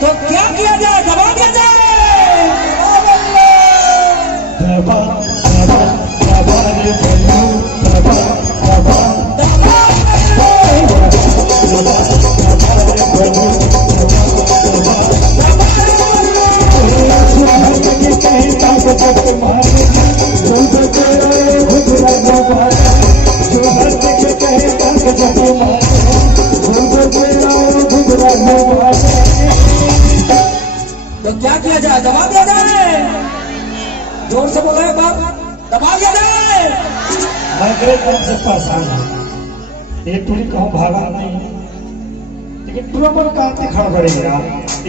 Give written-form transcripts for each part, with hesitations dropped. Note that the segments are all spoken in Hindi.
तो क्या किया जाए, दबा दिया जाए। दबा दबा दबा रे बल्लू दबा दबा दबा दबा रे बल्लू दबा दबा के कहीं ताकत मारे जो तेरा घुघरा दबा जो हंस के कहीं ताकत मारे जो तेरा घुघरा दबा। तो क्या किया जाए, दबा दिया जाए। जोर से बोलो एक बार, दबा दिया जाए। मैं गए तरफ से परेशान हूँ, एक टूरी कहूँ भागा नहीं, लेकिन पूरा मन कांति खड़ पड़ेगी यार।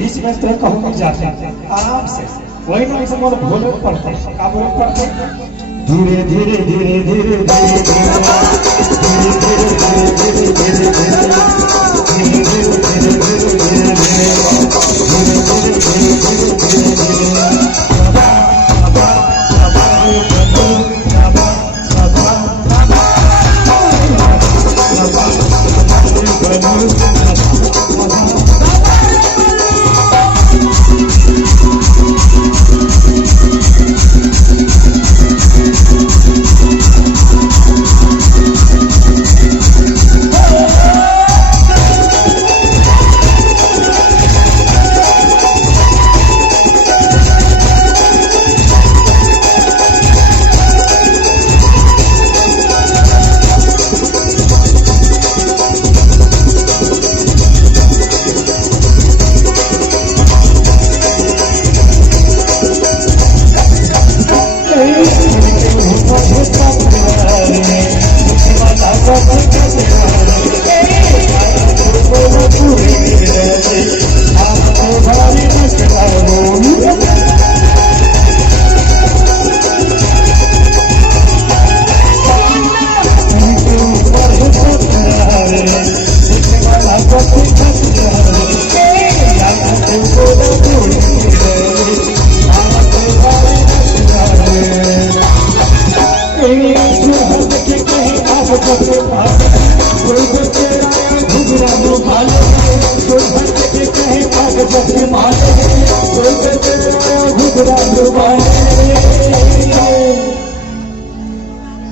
इस में तो कहूँ नहीं जाते आराम से, वही ना ऐसे मोर भोले पड़ते का बोले पड़ते धीरे धीरे धीरे धीरे धीरे धीरे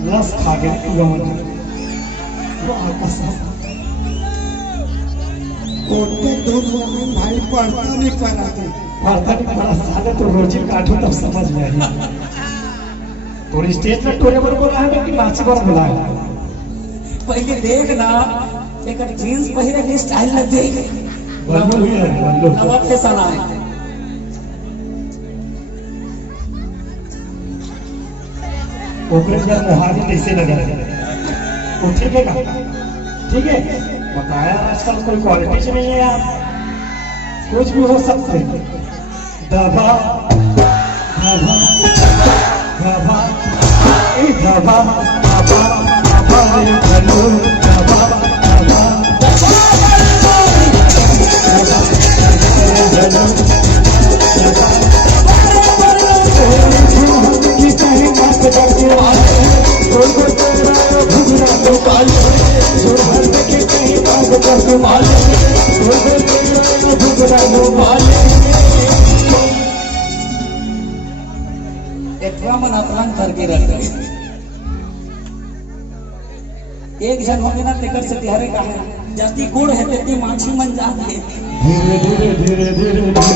लस खा गया भाई पढ़ता नहीं पढ़ाते पढ़ा साले तो रोजी काटू तब समझ में आई। तो स्टेज में टोरे पर बोला है कि नाच पर बोला है। पहले देख ना, एक जीन्स पहने की स्टाइल लग गई। बल्लू ही है बल्लू। नवा फैशन आया। ओपरेशन मोहाली कैसे लगा वो ठीक है ना? ठीक है बताया आजकल कोई क्वालिटी नहीं है यार, कुछ भी हो सकते हैं। दबा दबा दबा दबा दबा दबा रे बल्लू दबा दबा इतना मन अपना करके रख गए। एक जन हो ना टिकट से तिहरे का है, जल्दी गुड़ है तेती माछी मन जाते। धीरे धीरे धीरे धीरे धीरे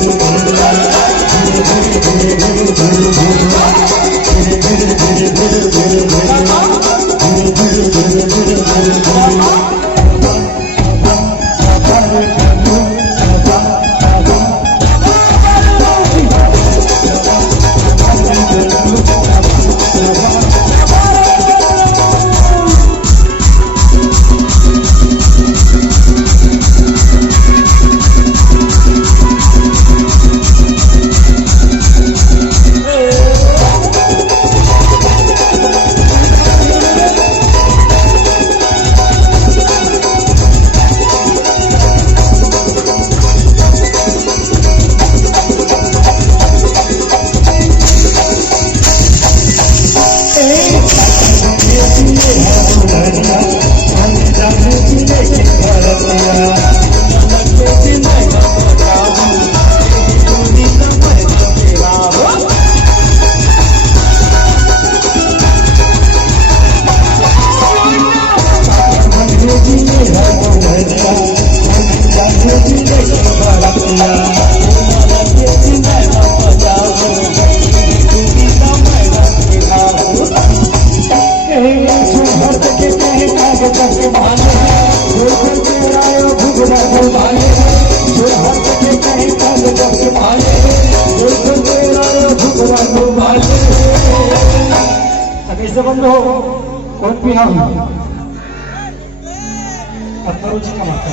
से बंद हो कौन भी हम अपना रुचि का माता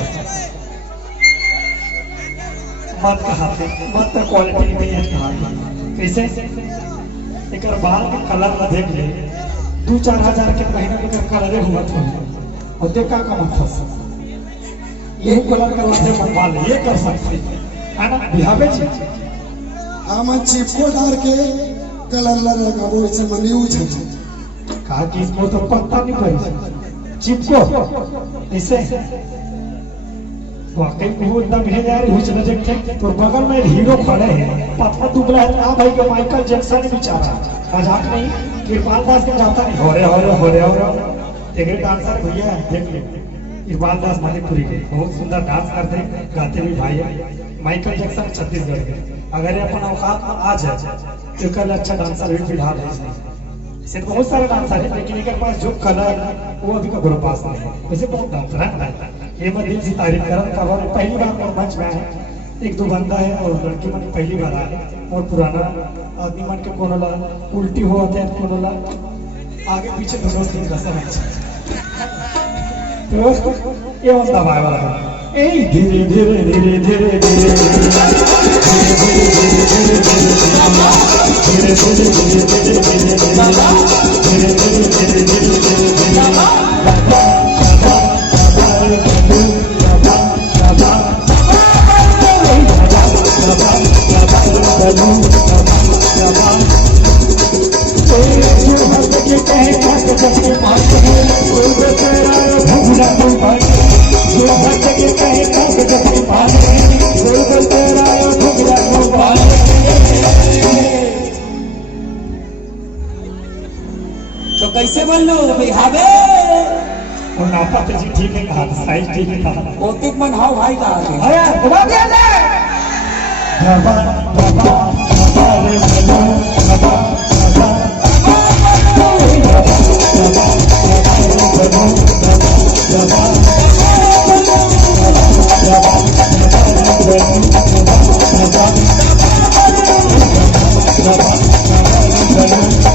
मत कहाते मत का क्वालिटी नहीं है कहाते कैसे एक बाल के कलर ला देख ले 2-4 हजार के महीने में कलर हुआ था और देखा का मतलब ये कलर का लाते बनवा ले ये कर सकते है ना बिहावे चीज हम चिपको डाल के कलर लगा वो इसे मन यूज है कहा कि इसको तो पत्ता नहीं पड़ी चिपको ऐसे वाकई में वो एकदम भेज यार हुई चले देखते तो बगल में हीरो खड़े हैं पत्ता दुबला है ना भाई के माइकल जैक्सन बेचारा मजाक नहीं कृपाल दास के जाता नहीं हो रहे एक डांसर भैया देख ले इकबाल दास मणिपुरी के बहुत सुंदर डांस करते गाते भी भाई है माइकल जैक्सन छत्तीसगढ़ के अगर ये अपन औकात में आ जाए तो कल अच्छा डांसर भी फिलहाल है ऐसे तो बहुत सारे डांसर है लेकिन इनके पास जो कलर वो अभी का गुरु पास नहीं है वैसे बहुत डांसर है ये मैं दिल से तारीफ कर रहा हूँ पहली बार और मंच में आया एक दो बंदा है और लड़की मन पहली बार आया और पुराना आदमी मन के कोनो ला उल्टी हो आते हैं कोनो ला आगे पीछे दोनों तीन का समझ तो ये बंदा भाई वाला है ए धीरे धीरे धीरे धीरे धीरे तो कैसे बन लो बिहावे और नापा तो जी ठीक है कहा साइज ठीक है कहा ओतिक मन हाउ भाई का आगे अरे दबा दे दे दबा दबा दबा रे दबा दबा दबा